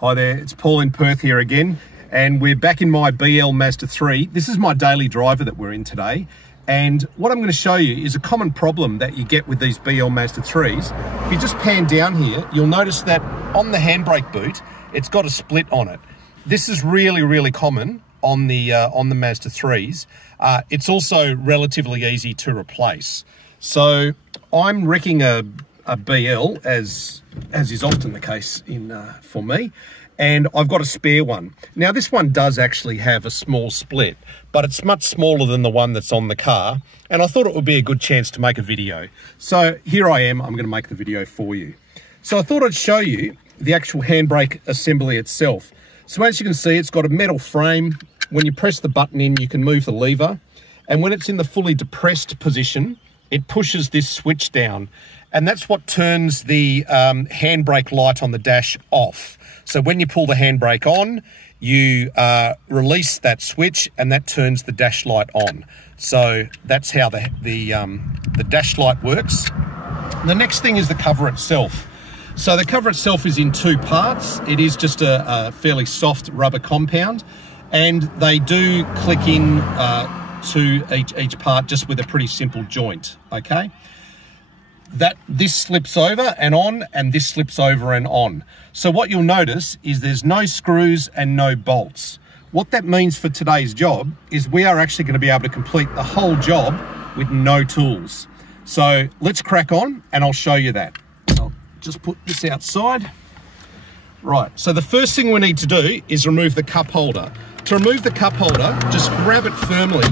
Hi there, it's Paul in Perth here again, and we're back in my BL Mazda 3. This is my daily driver that we're in today, and what I'm going to show you is a common problem that you get with these BL Mazda 3s. If you just pan down here, you'll notice that on the handbrake boot, it's got a split on it. This is really common on the Mazda 3s. It's also relatively easy to replace. So I'm wrecking a BL, as is often the case for me, and I've got a spare one. Now this one does actually have a small split, but it's much smaller than the one that's on the car, and I thought it would be a good chance to make a video. So here I am, I'm going to make the video for you. So I thought I'd show you the actual handbrake assembly itself. So as you can see, it's got a metal frame. When you press the button in, you can move the lever, and when it's in the fully depressed position, it pushes this switch down. And that's what turns the handbrake light on the dash off. So when you pull the handbrake on, you release that switch and that turns the dash light on. So that's how the dash light works. The next thing is the cover itself. So the cover itself is in two parts. It is just a fairly soft rubber compound, and they do click in to each part just with a pretty simple joint, okay? This slips over and on, and this slips over and on. So what you'll notice is there's no screws and no bolts. What that means for today's job is we are actually going to be able to complete the whole job with no tools. So let's crack on and I'll show you that. I'll just put this outside. Right, so the first thing we need to do is remove the cup holder. To remove the cup holder, just grab it firmly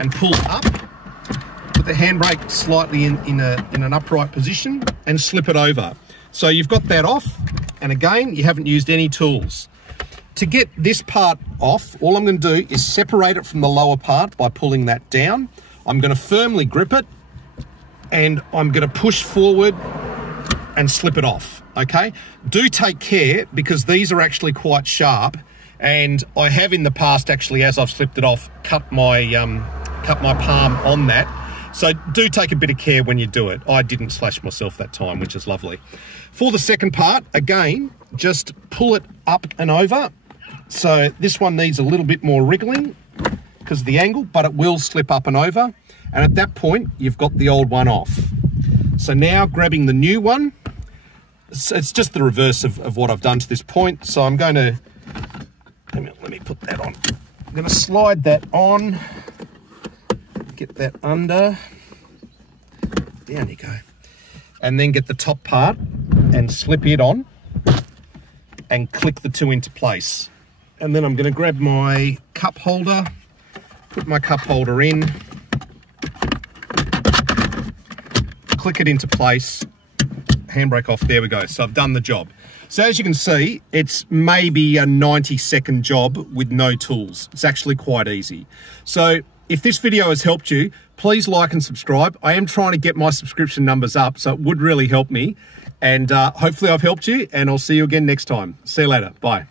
and pull up. Put the handbrake slightly in an upright position and slip it over. So you've got that off, and again, you haven't used any tools. To get this part off, all I'm going to do is separate it from the lower part by pulling that down. I'm going to firmly grip it, and I'm going to push forward and slip it off, okay? Do take care, because these are actually quite sharp, and I have in the past actually, as I've slipped it off, cut my palm on that. So do take a bit of care when you do it. I didn't slash myself that time, which is lovely. For the second part, again, just pull it up and over. So this one needs a little bit more wriggling because of the angle, but it will slip up and over. And at that point, you've got the old one off. So now grabbing the new one, it's just the reverse of what I've done to this point. So I'm going to, let me put that on. I'm going to slide that on. Get that under, down you go, and then get the top part and slip it on and click the two into place. And then I'm going to grab my cup holder, put my cup holder in, click it into place, handbrake off, there we go. So I've done the job. So as you can see, it's maybe a 90-second job with no tools. It's actually quite easy. So if this video has helped you, please like and subscribe. I am trying to get my subscription numbers up, so it would really help me. And hopefully I've helped you, and I'll see you again next time. See you later. Bye.